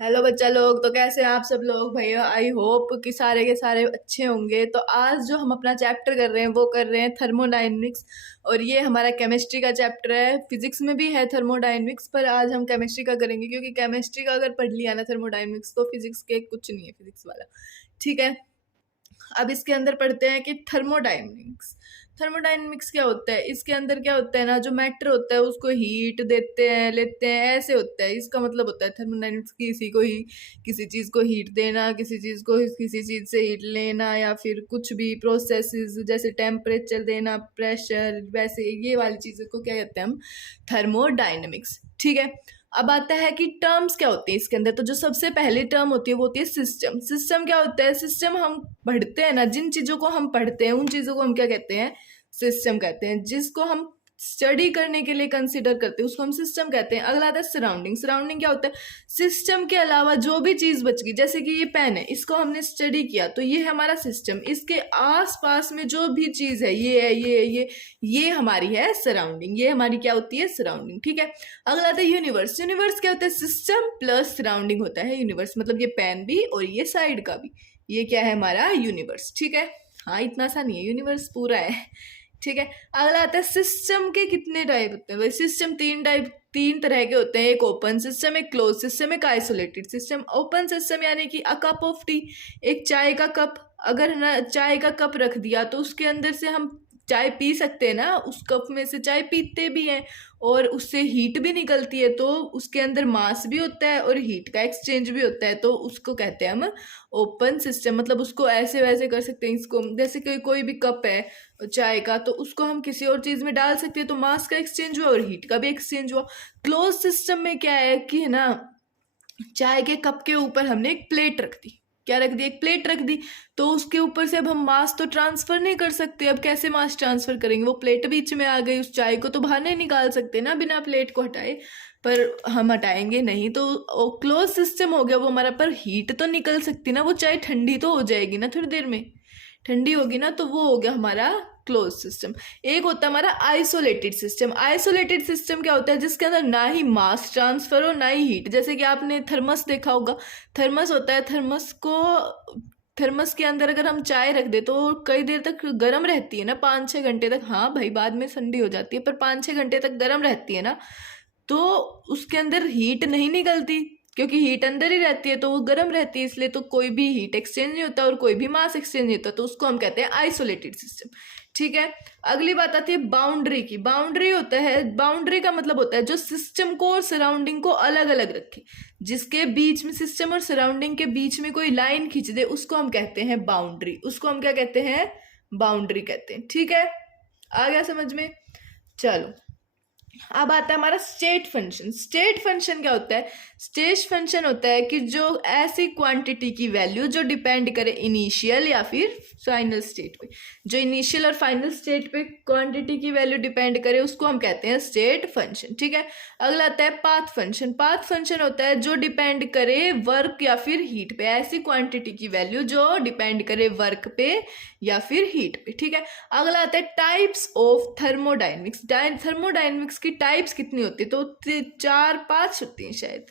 Hello बच्चा लोग, तो कैसे हैं आप सब लोग भैया। आई होप कि सारे के सारे अच्छे होंगे। तो आज जो हम अपना चैप्टर कर रहे हैं वो कर रहे हैं थर्मोडायनेमिक्स। और ये हमारा केमिस्ट्री का चैप्टर है। फिजिक्स में भी है थर्मोडायनेमिक्स, पर आज हम केमिस्ट्री का करेंगे क्योंकि केमिस्ट्री का अगर पढ़ लिया ना थर्मोडायनेमिक्स तो फिजिक्स के कुछ नहीं है फिजिक्स वाला। ठीक है, अब इसके अंदर पढ़ते हैं कि थर्मोडायनेमिक्स। थर्मोडायनेमिक्स क्या होता है। इसके अंदर क्या होता है ना, जो मैटर होता है उसको हीट देते हैं, लेते हैं, ऐसे होता है। इसका मतलब होता है थर्मोडायनेमिक्स किसी को ही किसी चीज़ को हीट देना, किसी चीज़ को किसी चीज़ से हीट लेना, या फिर कुछ भी प्रोसेसेस जैसे टेम्परेचर देना, प्रेशर, वैसे ये वाली चीज़ों को क्या कहते हैं हम, थर्मोडायनेमिक्स। ठीक है, अब आता है कि टर्म्स क्या होती है इसके अंदर। तो जो सबसे पहली टर्म होती है वो होती है सिस्टम। सिस्टम क्या होता है, सिस्टम हम पढ़ते हैं ना, जिन चीज़ों को हम पढ़ते हैं उन चीज़ों को हम क्या कहते हैं, सिस्टम कहते हैं। जिसको हम स्टडी करने के लिए कंसिडर करते हैं उसको हम सिस्टम कहते हैं। अगला आता है सराउंडिंग। सराउंडिंग क्या होता है, सिस्टम के अलावा जो भी चीज़ बच गई, जैसे कि ये पेन है, इसको हमने स्टडी किया तो ये है हमारा सिस्टम। इसके आस पास में जो भी चीज़ है, ये है, ये है, ये हमारी है सराउंडिंग। ये हमारी क्या होती है, सराउंडिंग। ठीक है, अगला आता है यूनिवर्स। यूनिवर्स क्या होता है, सिस्टम प्लस सराउंडिंग होता है यूनिवर्स। मतलब ये पेन भी और ये साइड का भी, ये क्या है हमारा यूनिवर्स। ठीक है, हाँ इतना सा नहीं है, यूनिवर्स पूरा है। ठीक है, अगला आता है सिस्टम के कितने टाइप होते हैं। सिस्टम तीन तरह के होते हैं। एक ओपन सिस्टम, एक क्लोज सिस्टम, एक आइसोलेटेड सिस्टम। ओपन सिस्टम यानी कि अ कप ऑफ टी, एक चाय का कप। अगर ना चाय का कप रख दिया तो उसके अंदर से हम चाय पी सकते हैं ना, उस कप में से चाय पीते भी हैं और उससे हीट भी निकलती है। तो उसके अंदर मास भी होता है और हीट का एक्सचेंज भी होता है। तो उसको कहते हैं हम ओपन सिस्टम। मतलब उसको ऐसे वैसे कर सकते हैं। इसको जैसे कि कोई भी कप है चाय का, तो उसको हम किसी और चीज़ में डाल सकते हैं तो मास का एक्सचेंज हुआ और हीट का भी एक्सचेंज हुआ। क्लोज सिस्टम में क्या है कि है ना, चाय के कप के ऊपर हमने एक प्लेट रख दी। क्या रख दी, एक प्लेट रख दी। तो उसके ऊपर से अब हम मास तो ट्रांसफर नहीं कर सकते। अब कैसे मास ट्रांसफर करेंगे, वो प्लेट बीच में आ गई, उस चाय को तो बाहर नहीं निकाल सकते ना बिना प्लेट को हटाए। पर हम हटाएंगे नहीं तो क्लोज सिस्टम हो गया वो हमारा। पर हीट तो निकल सकती ना, वो चाय ठंडी तो हो जाएगी ना, थोड़ी देर में ठंडी होगी ना, तो वो हो गया हमारा क्लोज सिस्टम। एक होता है हमारा आइसोलेटेड सिस्टम। आइसोलेटेड सिस्टम क्या होता है, जिसके अंदर ना ही मास ट्रांसफर हो ना ही हीट। जैसे कि आपने थर्मस देखा होगा, थर्मस होता है, थर्मस के अंदर अगर हम चाय रख दे तो कई देर तक गर्म रहती है ना, 5-6 घंटे तक। हाँ भाई, बाद में ठंडी हो जाती है पर 5-6 घंटे तक गर्म रहती है ना। तो उसके अंदर हीट नहीं निकलती क्योंकि हीट अंदर ही रहती है, तो वो गर्म रहती है, इसलिए तो कोई भी हीट एक्सचेंज नहीं होता और कोई भी मास एक्सचेंज नहीं होता। तो उसको हम कहते हैं आइसोलेटेड सिस्टम। ठीक है, अगली बात आती है बाउंड्री की। बाउंड्री होता है, बाउंड्री का मतलब होता है जो सिस्टम को और सराउंडिंग को अलग अलग रखे। जिसके बीच में, सिस्टम और सराउंडिंग के बीच में कोई लाइन खींच दे उसको हम कहते हैं बाउंड्री। उसको हम क्या कहते हैं, बाउंड्री कहते हैं। ठीक है, आ गया समझ में। चलो, अब आता है हमारा स्टेट फंक्शन। स्टेट फंक्शन क्या होता है, स्टेट फंक्शन होता है कि जो ऐसी क्वांटिटी की वैल्यू जो डिपेंड करे इनिशियल या फिर फाइनल स्टेट पे, जो इनिशियल और फाइनल स्टेट पे क्वांटिटी की वैल्यू डिपेंड करे उसको हम कहते हैं स्टेट फंक्शन। ठीक है, अगला आता है पाथ फंक्शन। पाथ फंक्शन होता है जो डिपेंड करे वर्क या फिर हीट पे, ऐसी क्वांटिटी की वैल्यू जो डिपेंड करे वर्क पे या फिर हीट पे। ठीक है, अगला आता है टाइप्स ऑफ थर्मोडायनेमिक्स। थर्मोडायनेमिक्स की टाइप्स कितनी होती है, तो 4-5 होती हैं शायद।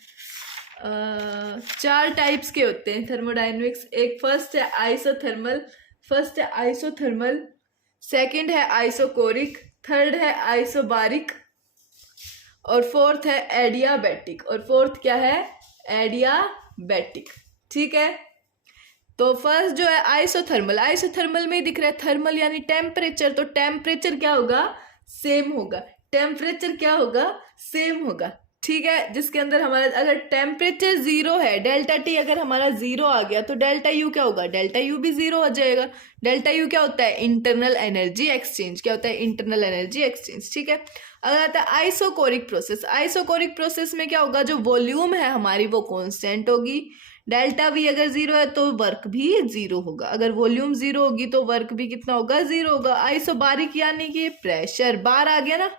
4 टाइप्स के होते हैं थर्मोडायनेमिक्स। एक फर्स्ट है आइसोथर्मल, सेकंड है आइसोकोरिक, थर्ड है आइसोबारिक और फोर्थ है एडियाबैटिक। और फोर्थ क्या है, एडियाबैटिक। ठीक है, तो फर्स्ट जो है आइसोथर्मल। आइसोथर्मल में ही दिख रहा है थर्मल यानी टेम्परेचर, तो टेम्परेचर क्या होगा, सेम होगा। टेम्परेचर क्या होगा, सेम होगा। ठीक है, जिसके अंदर हमारा अगर टेम्परेचर 0 है, डेल्टा टी अगर हमारा 0 आ गया तो डेल्टा यू क्या होगा, डेल्टा यू भी 0 हो जाएगा। डेल्टा यू क्या होता है, इंटरनल एनर्जी एक्सचेंज। क्या होता है, इंटरनल एनर्जी एक्सचेंज। ठीक है, अगर आता है आइसोकोरिक प्रोसेस। आइसोकोरिक प्रोसेस में क्या होगा, जो वॉल्यूम है हमारी वो कांस्टेंट होगी। डेल्टा वी अगर 0 है तो वर्क भी 0 होगा। अगर वॉल्यूम 0 होगी तो वर्क भी कितना होगा, 0 होगा। आइसोबारिक यानी कि प्रेशर, बार आ गया ना,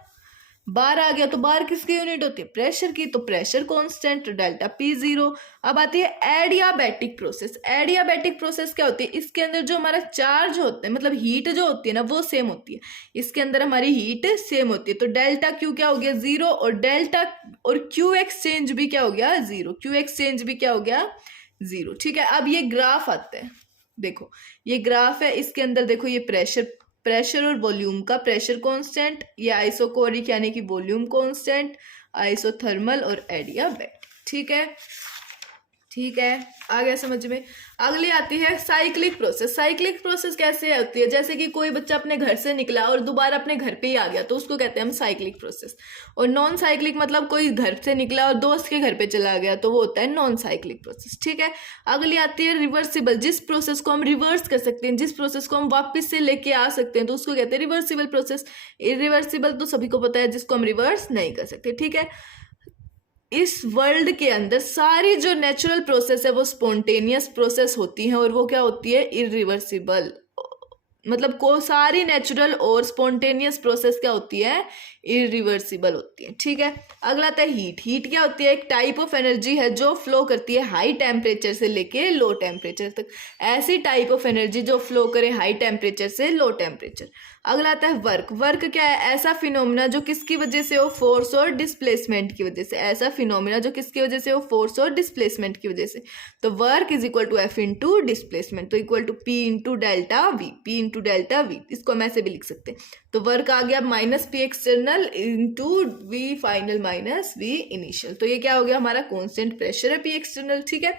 बार आ गया तो बार किसकी यूनिट होती है? प्रेशर की, तो pressure constant delta P zero. अब आती है एडियाबैटिक प्रोसेस। एडियाबैटिक प्रोसेस क्या होती है? इसके अंदर जो हमारा चार्ज होता है, मतलब हीट जो होती है ना, वो सेम होती है। इसके अंदर हमारी हीट सेम होती है, तो डेल्टा क्यू क्या हो गया? जीरो, और डेल्टा और क्यू एक्सचेंज भी क्या हो गया? जीरो। क्यू एक्सचेंज भी क्या हो गया? जीरो। ठीक है, अब ये ग्राफ आता है, देखो ये ग्राफ है, इसके अंदर देखो ये प्रेशर और वॉल्यूम का, प्रेशर कांस्टेंट, ये आइसोकोरिक यानी कि वॉल्यूम कांस्टेंट, आइसोथर्मल और एडियाबैटिक। ठीक है, ठीक है, आ गया समझ में। अगली आती है साइक्लिक प्रोसेस। साइक्लिक प्रोसेस कैसे होती है? जैसे कि कोई बच्चा अपने घर से निकला और दोबारा अपने घर पे ही आ गया, तो उसको कहते हैं हम साइक्लिक प्रोसेस। और नॉन साइक्लिक मतलब कोई घर से निकला और दोस्त के घर पे चला गया, तो वो होता है नॉन साइक्लिक प्रोसेस। ठीक है, अगली आती है रिवर्सिबल। जिस प्रोसेस को हम रिवर्स कर सकते हैं, जिस प्रोसेस को हम वापस से लेके आ सकते हैं, तो उसको कहते हैं रिवर्सिबल प्रोसेस। इरिवर्सिबल तो सभी को पता है, जिसको हम रिवर्स नहीं कर सकते। ठीक है, इस वर्ल्ड के अंदर सारी जो नेचुरल प्रोसेस है वो स्पॉन्टेनियस प्रोसेस होती हैं, और वो क्या होती है? इरिवर्सिबल। मतलब को सारी नेचुरल और स्पॉन्टेनियस प्रोसेस क्या होती है? इरिवर्सिबल होती है। ठीक है, अगला आता है हीट। हीट क्या होती है? एक टाइप ऑफ एनर्जी है जो फ्लो करती है हाई टेम्परेचर से लेके लो टेम्परेचर तक। ऐसी टाइप ऑफ एनर्जी जो फ्लो करे हाई टेम्परेचर से लो टेम्परेचर। अगला आता है वर्क। वर्क क्या है? ऐसा फिनोमिना जो किसकी वजह से हो? फोर्स और डिस्प्लेसमेंट की वजह से। ऐसा फिनोमिना जो किसकी वजह से हो? फोर्स और डिस्प्लेसमेंट की वजह से। तो work is equal to F into displacement, तो equal to P into delta V. P into delta V, इसको हम ऐसे भी लिख सकते हैं। तो वर्क आ गया minus P external into V final minus V initial. तो ये क्या हो गया? हमारा कांस्टेंट प्रेशर है पी एक्सटर्नल। ठीक है,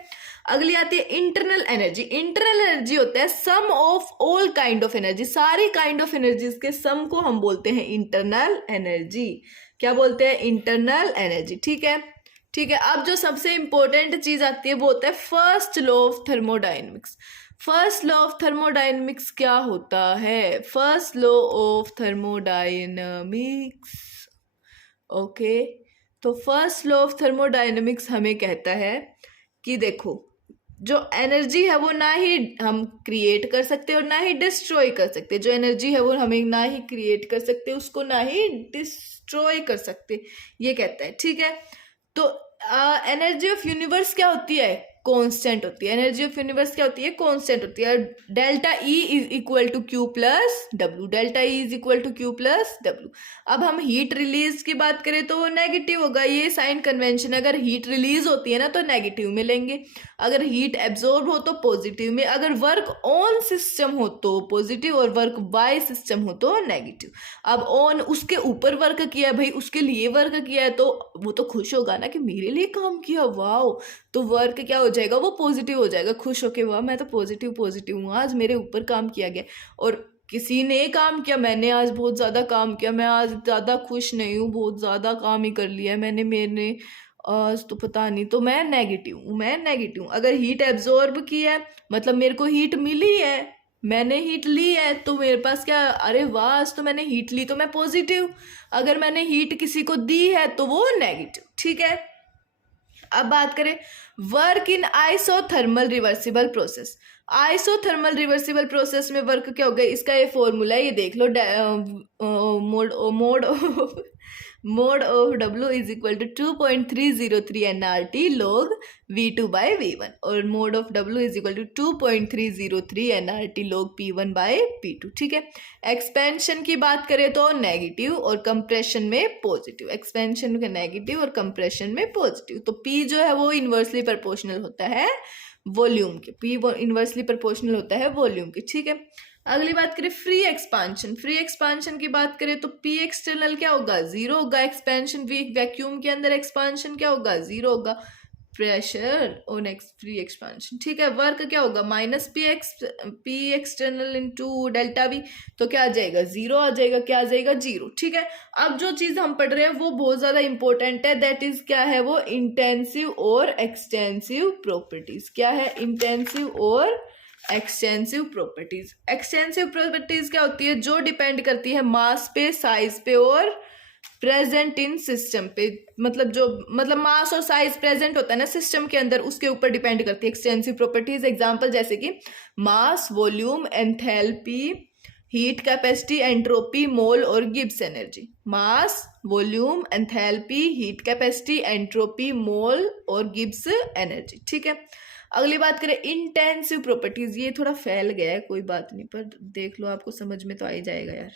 अगली आती है इंटरनल एनर्जी। इंटरनल एनर्जी होता है sum of all kind of energy. सारी काइंड ऑफ एनर्जीज के सम को हम बोलते हैं इंटरनल एनर्जी। क्या बोलते हैं? Internal energy. ठीक है, ठीक है, अब जो सबसे इंपॉर्टेंट चीज आती है वो होता है first law of thermodynamics. First law of thermodynamics क्या होता है? First law of thermodynamics, okay, तो फर्स्ट लॉ ऑफ थर्मोडायनेमिक्स हमें कहता है कि देखो, जो एनर्जी है वो ना ही हम क्रिएट कर सकते और ना ही डिस्ट्रॉय कर सकते। जो एनर्जी है वो हमें ना ही क्रिएट कर सकते, उसको ना ही डिस्ट्रॉय कर सकते, ये कहता है। ठीक है, तो एनर्जी ऑफ यूनिवर्स क्या होती है? कांस्टेंट होती है। एनर्जी ऑफ यूनिवर्स क्या होती है? कांस्टेंट होती है। Delta E is equal to Q plus W. Delta E is equal to Q plus W. अब हम हीट रिलीज की बात करें तो वो नेगेटिव होगा, ये साइन कन्वेंशन। अगर हीट रिलीज होती है ना तो नेगेटिव में लेंगे, अगर हीट एब्जॉर्ब हो तो पॉजिटिव में, अगर वर्क ऑन सिस्टम हो तो पॉजिटिव और वर्क बाय सिस्टम हो तो नेगेटिव। अब ऑन उसके ऊपर वर्क किया है भाई, उसके लिए वर्क किया है, तो वो तो खुश होगा ना कि मेरे लिए काम किया, वाओ, तो वर्क क्या हो जाएगा? वो पॉजिटिव हो जाएगा, खुश होके, वाह मैं तो पॉजिटिव पॉजिटिव हूँ, आज मेरे ऊपर काम किया गया। और किसी ने काम किया, मैंने आज बहुत ज़्यादा काम किया, मैं आज ज़्यादा खुश नहीं हूँ, बहुत ज़्यादा काम ही कर लिया है मैंने आज तो पता नहीं, तो मैं नेगेटिव हूँ, मैं नेगेटिव हूँ। अगर हीट एब्जॉर्ब की है मतलब मेरे को हीट मिली है, मैंने हीट ली है, तो मेरे पास क्या, अरे वाह आज तो मैंने हीट ली, तो मैं पॉजिटिव। अगर मैंने हीट किसी को दी है तो वो नेगेटिव। ठीक है, अब बात करें work in isothermal reversible process. Isothermal reversible process में वर्क क्या होगा? इसका ये फॉर्मूला है, ये देख लो, mod of W is equal to 2.303 nRT log V2 by V1, और mod of W is equal to 2.303 nRT log P1 by P2। ठीक है, एक्सपेंशन की बात करें तो नेगेटिव और कंप्रेशन में पॉजिटिव। एक्सपेंशन का नेगेटिव और कंप्रेशन में पॉजिटिव। तो P जो है वो इन्वर्सली प्रोपोर्शनल होता है वॉल्यूम के। P वो इन्वर्सली प्रोपोर्शनल होता है वॉल्यूम के। ठीक है, अगली बात करें फ्री एक्सपांशन। फ्री एक्सपांशन की बात करें तो P एक्सटर्नल क्या होगा? जीरो होगा। एक्सपेंशन वैक्यूम के अंदर एक्सपांशन क्या होगा? जीरो होगा। Pressure on free expansion. ठीक है, वर्क क्या होगा? Minus P external into delta we, तो क्या आ जाएगा? जीरो आ जाएगा। क्या आ जाएगा? जीरो। ठीक है, अब जो चीज हम पढ़ रहे हैं वो बहुत ज्यादा इंपॉर्टेंट है, दैट इज क्या है? वो इंटेंसिव और एक्सटेंसिव प्रॉपर्टीज। क्या है? इंटेंसिव और एक्सटेंसिव प्रॉपर्टीज। एक्सटेंसिव प्रॉपर्टीज क्या होती है? जो डिपेंड करती है मास पे, साइज पे और प्रेजेंट इन सिस्टम पे। मतलब मास और साइज प्रेजेंट होता है ना सिस्टम के अंदर, उसके ऊपर डिपेंड करती है एक्सटेंसिव प्रॉपर्टीज। एग्जांपल जैसे कि mass, volume, enthalpy, heat capacity, entropy, mole और Gibbs energy. Mass, volume, enthalpy, heat capacity, entropy, mole और गिब्स एनर्जी। ठीक है, अगली बात करें इंटेंसिव प्रॉपर्टीज। ये थोड़ा फैल गया है, कोई बात नहीं, पर देख लो, आपको समझ में तो आ ही जाएगा यार।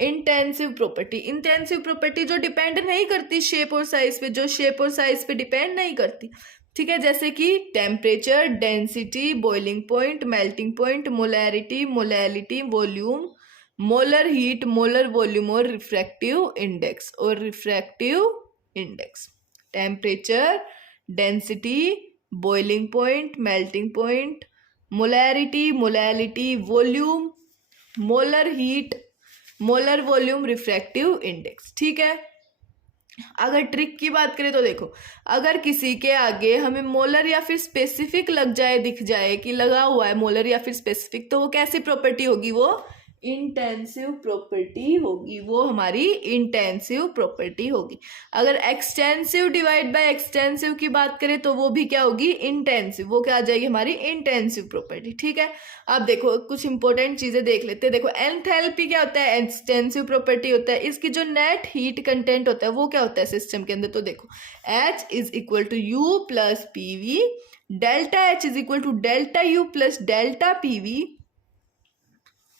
इंटेंसिव प्रॉपर्टी, इंटेंसिव प्रॉपर्टी जो डिपेंड नहीं करती शेप और साइज पे, जो शेप और साइज पे डिपेंड नहीं करती। ठीक है, जैसे कि temperature, density, boiling point, melting point, molarity, molality, volume, molar heat, molar volume और रिफ्रैक्टिव इंडेक्स और refractive index. Temperature, density, boiling point, melting point, molarity, molality, volume, molar heat, molar volume, refractive index. ठीक है, अगर trick की बात करें तो देखो, अगर किसी के आगे हमें मोलर या फिर स्पेसिफिक लग जाए, दिख जाए कि लगा हुआ है मोलर या फिर स्पेसिफिक, तो वो कैसी प्रॉपर्टी होगी? वो इंटेंसिव प्रॉपर्टी होगी, वो हमारी इंटेंसिव प्रॉपर्टी होगी। अगर एक्सटेंसिव डिवाइड बाय एक्सटेंसिव की बात करें तो वो भी क्या होगी? इंटेंसिव। वो क्या आ जाएगी? हमारी इंटेंसिव प्रॉपर्टी। ठीक है, अब देखो कुछ इंपॉर्टेंट चीजें देख लेते हैं। देखो एंथैल्पी क्या होता है? एक्सटेंसिव प्रॉपर्टी होता है। इसकी जो नेट हीट कंटेंट होता है वो क्या होता है सिस्टम के अंदर? तो देखो H is equal to U plus PV, delta H is equal to delta U plus delta PV,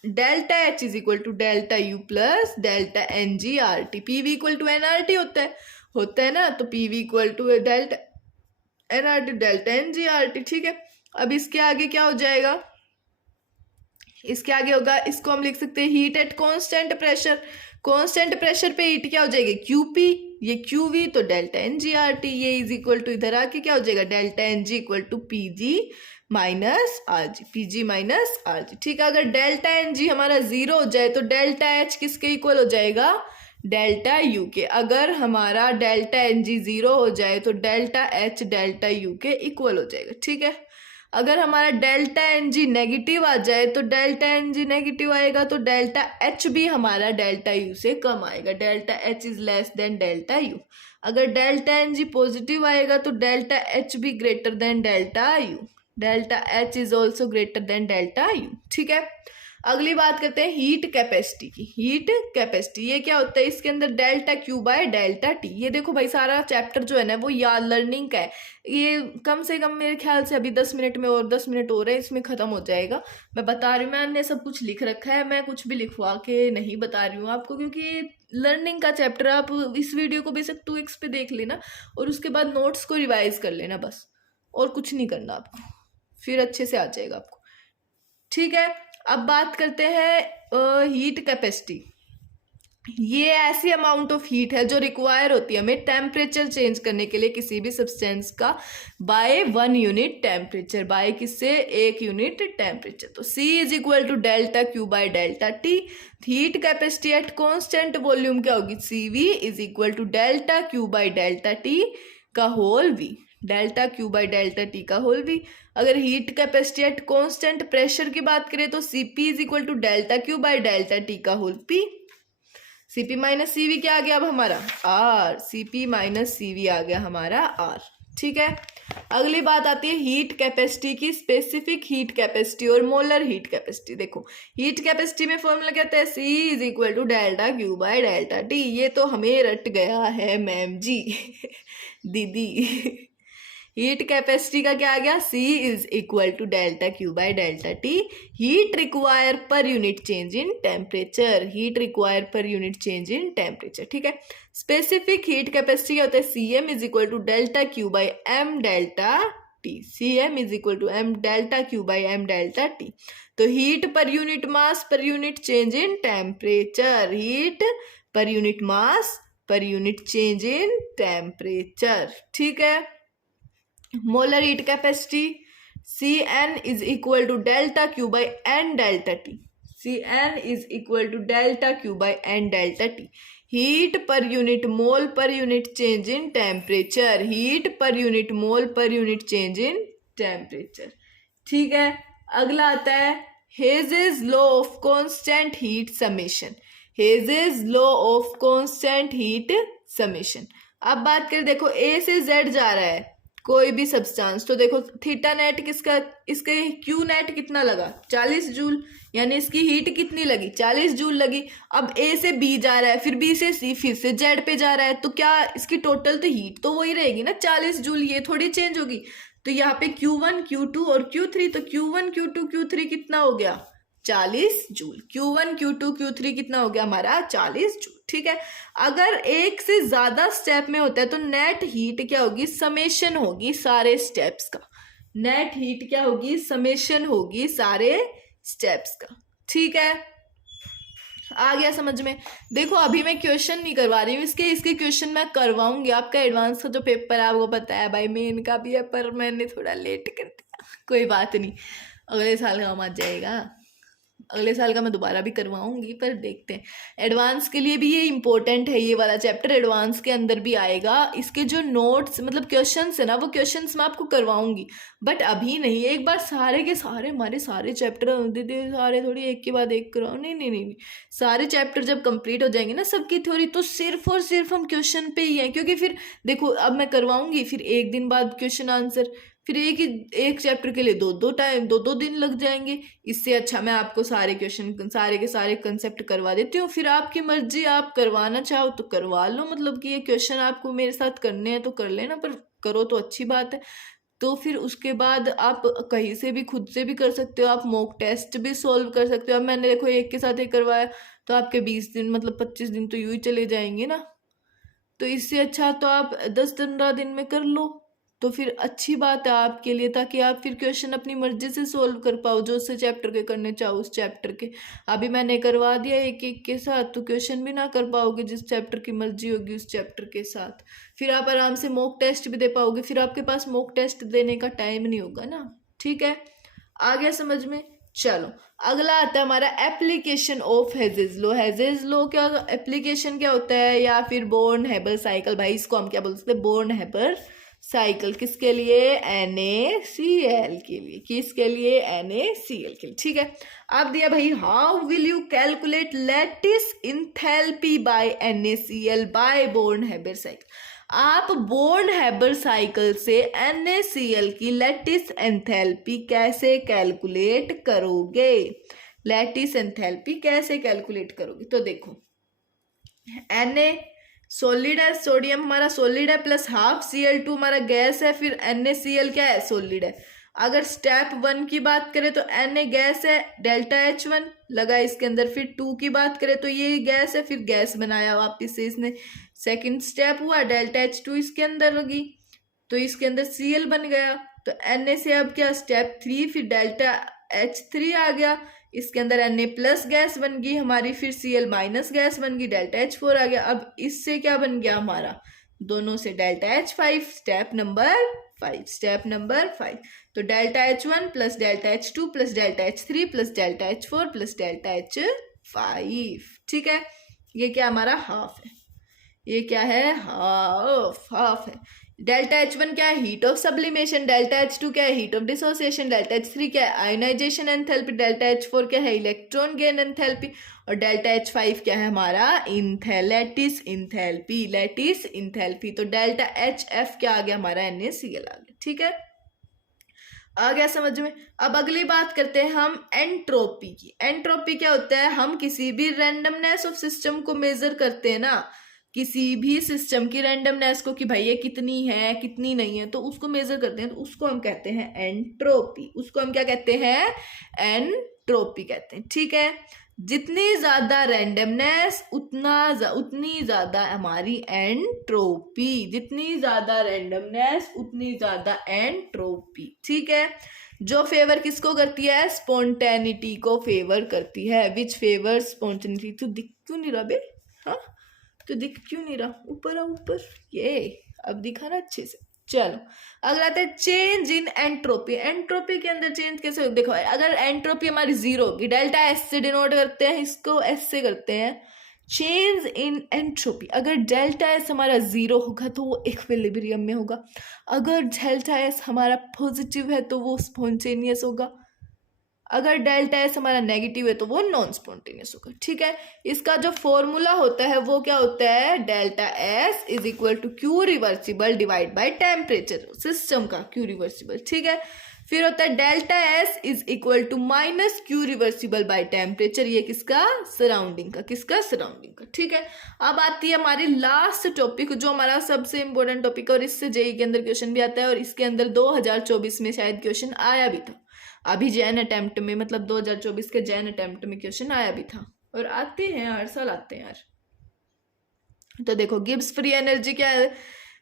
delta H is equal to delta U plus delta N G R T. PV equal to NRT होता है ना, तो PV equal to delta NRT delta N G R T. ठीक है, अब इसके आगे क्या हो जाएगा? इसके आगे होगा, इसको हम लिख सकते हैं heat at constant pressure. Constant pressure पे हीट क्या हो जाएगी? क्यूपी, ये क्यूवी, तो delta N G R T. ये इज इक्वल टू इधर आके क्या हो जाएगा? Delta N G equal to PG minus R G, PG minus R G. ठीक है, अगर डेल्टा एन जी हमारा 0 हो जाए तो डेल्टा एच किसके इक्वल हो जाएगा? डेल्टा यू के। अगर हमारा डेल्टा एन जी 0 हो जाए तो डेल्टा एच डेल्टा यू के इक्वल हो जाएगा। ठीक है, अगर हमारा डेल्टा एन जी नेगेटिव आ जाए तो डेल्टा एन जी नेगेटिव आएगा तो डेल्टा एच भी हमारा डेल्टा यू से कम आएगा। Delta H is less than delta U. अगर डेल्टा एन जी पॉजिटिव आएगा तो डेल्टा एच भी greater than delta U. Delta H is also greater than delta U. ठीक है, अगली बात करते हैं हीट कैपेसिटी की। हीट कैपेसिटी ये क्या होता है? इसके अंदर delta Q by delta T. ये देखो भाई, सारा चैप्टर जो है ना वो याद लर्निंग का है। ये कम से कम मेरे ख्याल से अभी 10 मिनट में और 10 मिनट हो रहे हैं, इसमें खत्म हो जाएगा। मैं बता रही हूँ, मैंने सब कुछ लिख रखा है, मैं कुछ भी लिखवा के नहीं बता रही हूँ आपको, क्योंकि लर्निंग का चैप्टर। आप इस वीडियो को बेशक 2x पे देख लेना और उसके बाद नोट्स को रिवाइज कर लेना बस, और कुछ नहीं करना आपको, फिर अच्छे से आ जाएगा आपको। ठीक है, अब बात करते हैं हीट कैपेसिटी। ये ऐसी अमाउंट ऑफ हीट है जो रिक्वायर होती है हमें टेम्परेचर चेंज करने के लिए किसी भी सब्सटेंस का बाय 1 यूनिट टेम्परेचर। बाय किससे? 1 यूनिट टेम्परेचर। तो C is equal to delta Q by delta T. Heat capacity at constant volume क्या होगी? CV is equal to delta Q by delta T का whole V। Delta Q by delta T का whole V। अगर heat capacity at constant pressure की बात करें तो Cp is equal to delta Q by delta T का whole P। Cp minus CV क्या आ गया अब हमारा? R। Cp माइनस CV आ गया हमारा R। ठीक है, अगली बात आती है हीट कैपेसिटी की, स्पेसिफिक हीट कैपेसिटी और मोलर हीट कैपेसिटी। देखो हीट कैपेसिटी में फॉर्मूला कहते हैं C is equal to delta Q by delta T. ये तो हमें रट गया है मैम जी दीदी। हीट कैपेसिटी का क्या आ गया? C is equal to delta Q by delta T. Heat require per unit change in temperature. Heat require per unit change in temperature. ठीक है, स्पेसिफिक हीट कैपेसिटी क्या होता है? Cm is equal to delta Q by M delta T. Cm is equal to M delta Q by M delta T. तो heat per unit mass per unit change in temperature. Heat per unit mass per unit change in temperature. ठीक है, molar heat capacity Cn is equal to delta Q by N delta T. Cn is equal to delta Q by N delta T. Heat per unit mole per unit change in temperature. Heat per unit mole per unit change in temperature. ठीक है, अगला आता है hedges law of constant heat summation. Hedges law of constant heat summation. अब बात करें, देखो A से Z जा रहा है कोई भी सब्सटेंस। तो देखो थीटा नेट किसका, इसके क्यू नेट कितना लगा 40 जूल, यानी इसकी हीट कितनी लगी 40 जूल लगी। अब ए से बी जा रहा है, फिर बी से सी, फिर से जेड पे जा रहा है, तो क्या इसकी टोटल तो हीट तो वही रहेगी ना 40 जूल, ये थोड़ी चेंज होगी। तो यहाँ पे Q1 Q2 और Q3, तो Q1 Q2 Q3 कितना हो गया 40 जूल। Q1 Q2 Q3 कितना हो गया हमारा 40 जूल। ठीक है, अगर एक से ज्यादा स्टेप में होता है तो नेट हीट क्या होगी, समेशन होगी सारे स्टेप्स का। नेट हीट क्या होगी, समेशन होगी सारे स्टेप्स का। ठीक है, आ गया समझ में। देखो अभी मैं क्वेश्चन नहीं करवा रही हूँ इसके क्वेश्चन मैं करवाऊंगी। आपका एडवांस का जो पेपर है आपको पता है भाई, मेन का भी है, पर मैंने थोड़ा लेट कर दिया, कोई बात नहीं, अगले साल काम आ जाएगा। अगले साल का मैं दोबारा भी करवाऊंगी, पर देखते हैं। एडवांस के लिए भी ये इंपॉर्टेंट है, ये वाला चैप्टर एडवांस के अंदर भी आएगा। इसके जो नोट्स मतलब क्वेश्चंस है ना, वो क्वेश्चंस मैं आपको करवाऊंगी, बट अभी नहीं। एक बार सारे के सारे हमारे सारे चैप्टर दीदी सारे थोड़ी एक के बाद एक कराओ, नहीं नहीं नहीं, सारे चैप्टर जब कंप्लीट हो जाएंगे ना सबकी थ्योरी, तो सिर्फ और सिर्फ हम क्वेश्चन पे ही हैं। क्योंकि फिर देखो अब मैं करवाऊंगी, फिर एक दिन बाद क्वेश्चन आंसर, फिर एक चैप्टर के लिए दो दिन लग जाएंगे। इससे अच्छा मैं आपको सारे क्वेश्चन सारे के सारे कंसेप्ट करवा देती हूँ, फिर आपकी मर्जी, आप करवाना चाहो तो करवा लो। मतलब कि ये क्वेश्चन आपको मेरे साथ करने हैं तो कर लेना, पर करो तो अच्छी बात है। तो फिर उसके बाद आप कहीं से भी खुद से भी कर सकते हो, आप मॉक टेस्ट भी सोल्व कर सकते हो। अब मैंने देखो एक के साथ एक करवाया, तो आपके 20 दिन मतलब 25 दिन तो यूं ही चले जाएंगे ना। तो इससे अच्छा तो आप 10-15 दिन में कर लो, तो फिर अच्छी बात है आपके लिए, ताकि आप फिर क्वेश्चन अपनी मर्जी से सोल्व कर पाओ, जो उससे चैप्टर के करने चाहो उस चैप्टर के। अभी मैंने करवा दिया एक एक के साथ, तो क्वेश्चन भी ना कर पाओगे, जिस चैप्टर की मर्जी होगी उस चैप्टर के साथ। फिर आप आराम से मॉक टेस्ट भी दे पाओगे, फिर आपके पास मॉक टेस्ट देने का टाइम नहीं होगा ना। ठीक है, आ गया समझ में। चलो अगला आता है हमारा application of hedges law. Hedges law क्या एप्लीकेशन क्या होता है, या फिर बोर्न हेबर साइकिल, भाई इसको हम क्या बोल सकते हैं, बोर्न हेबर साइकिल। किसके लिए, NaCl के लिए। किसके लिए, NaCl के लिए। ठीक है, अब दिया भाई how will you calculate lattice enthalpy by NaCl by Born Haber cycle. आप बोर्न हेबर साइकिल से NaCl की लैटिस एंथैल्पी कैसे कैलकुलेट करोगे। लैटिस एंथैल्पी कैसे कैलकुलेट करोगे, तो देखो Na सॉलिड है, सोडियम हमारा सॉलिड है, प्लस हाफ Cl2 हमारा गैस है, फिर NaCl क्या है, सॉलिड है। अगर स्टेप 1 की बात करें तो Na गैस है, डेल्टा H1 लगा इसके अंदर। फिर 2 की बात करें तो ये गैस है, फिर गैस बनाया वापिस से इसने। सेकंड स्टेप हुआ, डेल्टा H2 इसके अंदर लगी, तो इसके अंदर Cl बन गया। तो Na से अब क्या स्टेप 3, फिर डेल्टा H3 आ गया, इसके अंदर Na प्लस गैस बन गई हमारी, फिर Cl माइनस गैस बन गई, डेल्टा H4 आ गया। अब इससे क्या बन गया हमारा, दोनों से delta H5, step number 5। Step number 5, तो delta H1 plus delta H2 plus delta H3 plus delta H4 plus delta H5। ठीक है, ये क्या हमारा हाफ है, ये क्या है, हाफ है। डेल्टा H1 क्या है, heat of sublimation. Delta H2 क्या है, heat of dissociation. Delta H3 क्या है, आयोनाइजेशन एंथैल्पी। डेल्टा H4 क्या है, इलेक्ट्रॉन गेन एंथैल्पी। और डेल्टा H5 क्या है हमारा, लैटिस इंथैल्पी। लैटिस इंथैल्पी, तो डेल्टा HF क्या आ गया हमारा, NaCl आ गया। ठीक है, आ गया समझ में। अब अगली बात करते हैं हम एंट्रोपी की। एंट्रोपी क्या होता है, हम किसी भी रैंडमनेस ऑफ सिस्टम को मेजर करते हैं ना, किसी भी सिस्टम की रैंडमनेस को, कि भाई ये कितनी है कितनी नहीं है, तो उसको मेजर करते हैं, तो उसको हम कहते हैं एंट्रोपी। उसको हम क्या कहते हैं, एंट्रोपी कहते हैं। ठीक है, जितनी ज्यादा रैंडमनेस उतनी ज्यादा हमारी एंट्रोपी। जितनी ज्यादा रैंडमनेस उतनी ज्यादा एंट्रोपी। ठीक है, जो फेवर किसको करती है, स्पॉन्टेनिटी को फेवर करती है। विच फेवर स्पॉन्टेनिटी। तो दिख क्यों नहीं रहा बे, हाँ तो दिख क्यों नहीं रहा, ऊपर आ ऊपर, ये अब दिखा ना अच्छे से। चलो अगला आता है चेंज इन एंट्रोपी। एंट्रोपी के अंदर चेंज कैसे होगा, देखो अगर एंट्रोपी हमारी 0 होगी, डेल्टा S से डिनोट करते हैं, इसको S से करते हैं। चेंज इन एंट्रोपी, अगर डेल्टा S हमारा 0 होगा तो वो इक्विलिब्रियम में होगा। अगर डेल्टा S हमारा पॉजिटिव है तो वो स्पॉन्टेनियस होगा। अगर डेल्टा एस हमारा नेगेटिव है तो वो नॉन स्पॉन्टेनियस होगा। ठीक है, इसका जो फॉर्मूला होता है वो क्या होता है, delta S is equal to Q reversible divide by temperature, system का क्यू रिवर्सिबल। ठीक है, फिर होता है delta S is equal to minus Q reversible by temperature, ये किसका, सराउंडिंग का, किसका, सराउंडिंग का। ठीक है, अब आती है हमारी लास्ट टॉपिक, जो हमारा सबसे इंपॉर्टेंट टॉपिक है और इससे जेईई के अंदर क्वेश्चन भी आता है और इसके अंदर 2024 में शायद क्वेश्चन आया भी था, अभी जैन अटेम्प्ट में, मतलब 2024 के जैन अटेम्प्ट में क्वेश्चन आया भी था, और आते हैं हर साल आते हैं यार। तो देखो गिब्स फ्री एनर्जी क्या है,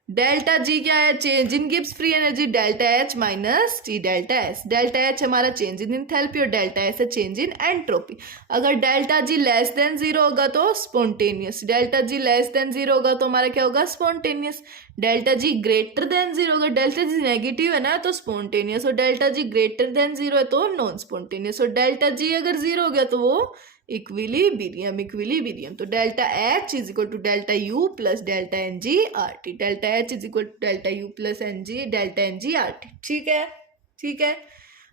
डेल्टा जी क्या है, change in Gibbs free energy, delta H minus T delta S. Delta H हमारा चेंज इन एंथैल्पी और डेल्टा एस है चेंज इन एंट्रोपी। अगर delta G less than zero होगा तो spontaneous, delta G less than zero होगा तो हमारा क्या होगा, spontaneous. Delta G greater than zero होगा, डेल्टा जी नेगेटिव है ना तो स्पॉन्टेनियस, और डेल्टा जी ग्रेटर देन जीरो है तो नॉन स्पॉन्टेनियस, और डेल्टा जी अगर जीरो हो गया तो वो इक्विलिब्रियम, इक्विलिब्रियम। तो delta H is equal to delta U plus delta N G R T, delta H is equal to delta U plus N G, delta N G R T. ठीक है, ठीक है।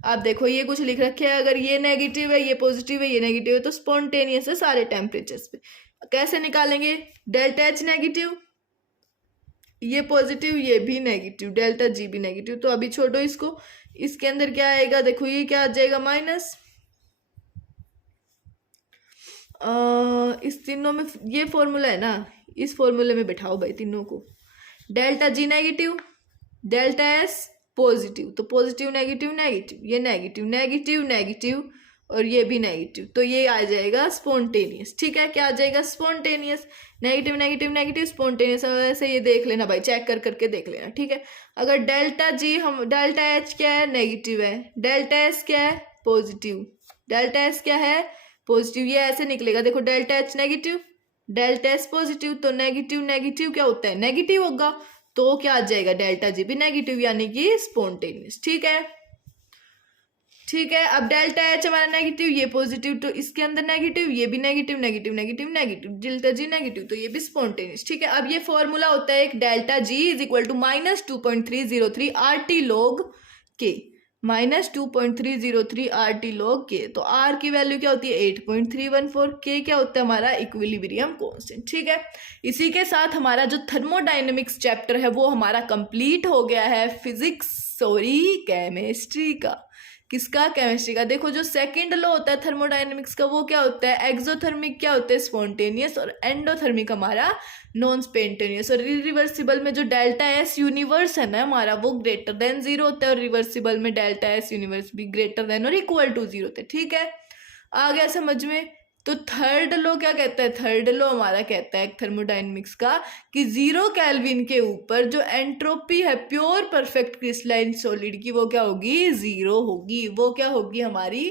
अब देखो ये कुछ लिख रखे है, अगर ये नेगेटिव है, ये पॉजिटिव है, ये नेगेटिव है, तो स्पॉन्टेनियस है सारे टेम्परेचर्स पे। कैसे निकालेंगे, डेल्टा एच नेगेटिव, ये पॉजिटिव, ये भी नेगेटिव, डेल्टा जी भी नेगेटिव, तो अभी छोड़ो इसको। इसके अंदर क्या आएगा, देखो ये क्या आ जाएगा, माइनस। इस तीनों में ये फॉर्मूला है ना, इस फॉर्मूले में बैठाओ भाई तीनों को। Delta G negative, delta S positive, तो पॉजिटिव नेगेटिव नेगेटिव, ये नेगेटिव नेगेटिव नेगेटिव और ये भी नेगेटिव, तो ये आ जाएगा स्पॉन्टेनियस। ठीक है, क्या आ जाएगा, spontaneous. Negative negative negative spontaneous, ऐसे ये देख लेना भाई, चेक कर करके देख लेना। ठीक है, अगर डेल्टा जी हम, डेल्टा एच क्या है, नेगेटिव है, डेल्टा एस क्या है, पॉजिटिव, डेल्टा एस क्या है, पॉजिटिव, ये ऐसे निकलेगा। देखो delta H negative, delta S positive, तो नेगेटिव नेगेटिव क्या होता है, नेगेटिव होगा, तो क्या आ जाएगा, डेल्टा जी भी नेगेटिव, यानी कि स्पॉन्टेनियस। ठीक है, ठीक है। अब डेल्टा एच हमारा नेगेटिव, ये पॉजिटिव, तो इसके अंदर नेगेटिव, ये भी negative negative negative negative, delta G negative, तो ये भी स्पॉन्टेनियस। ठीक है, अब ये फॉर्मूला होता है एक, delta G is equal to minus 2.303 R T log K, minus 2.303 R T log K, तो आर की वैल्यू क्या होती है, 8.314, के क्या होता है हमारा, इक्विलिब्रियम कांस्टेंट। ठीक है, इसी के साथ हमारा जो थर्मोडायनेमिक्स चैप्टर है वो हमारा कंप्लीट हो गया है, फिजिक्स सॉरी केमिस्ट्री का, किसका, केमिस्ट्री का। देखो जो सेकंड लॉ होता है थर्मोडायनेमिक्स का वो क्या होता है, एक्सोथर्मिक क्या होता है, स्पॉन्टेनियस, और एंडोथर्मिक हमारा नॉन स्पॉन्टेनियस। और रिवर्सिबल में जो डेल्टा एस यूनिवर्स है ना हमारा, वो ग्रेटर देन जीरो होता है, और रिवर्सिबल में डेल्टा एस यूनिवर्स भी ग्रेटर देन और इक्वल टू जीरो होता है। ठीक है, आ गया समझ में। तो थर्ड लॉ क्या कहता है, थर्ड लॉ हमारा कहता है थर्मोडायनेमिक्स का कि 0 केल्विन के ऊपर जो एंट्रोपी है प्योर परफेक्ट क्रिस्टलाइन सॉलिड की, वो क्या होगी, 0 होगी, वो क्या होगी हमारी,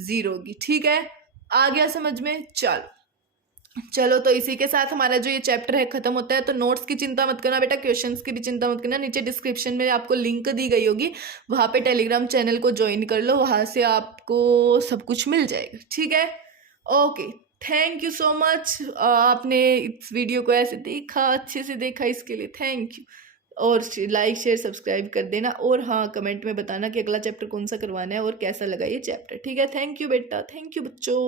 0 होगी। ठीक है, आ गया समझ में। चलो तो इसी के साथ हमारा जो ये चैप्टर है खत्म होता है। तो नोट्स की चिंता मत करना बेटा, क्वेश्चंस की भी चिंता मत करना, नीचे डिस्क्रिप्शन में आपको लिंक दी गई होगी, वहां पे टेलीग्राम चैनल को ज्वाइन कर लो, वहां से आपको सब कुछ मिल जाएगा। ठीक है, okay, thank you so much, आपने इस वीडियो को ऐसे देखा, अच्छे से देखा, इसके लिए थैंक यू। और लाइक शेयर सब्सक्राइब कर देना, और हाँ कमेंट में बताना कि अगला चैप्टर कौन सा करवाना है और कैसा लगा ये चैप्टर। ठीक है, थैंक यू बेटा, थैंक यू बच्चों।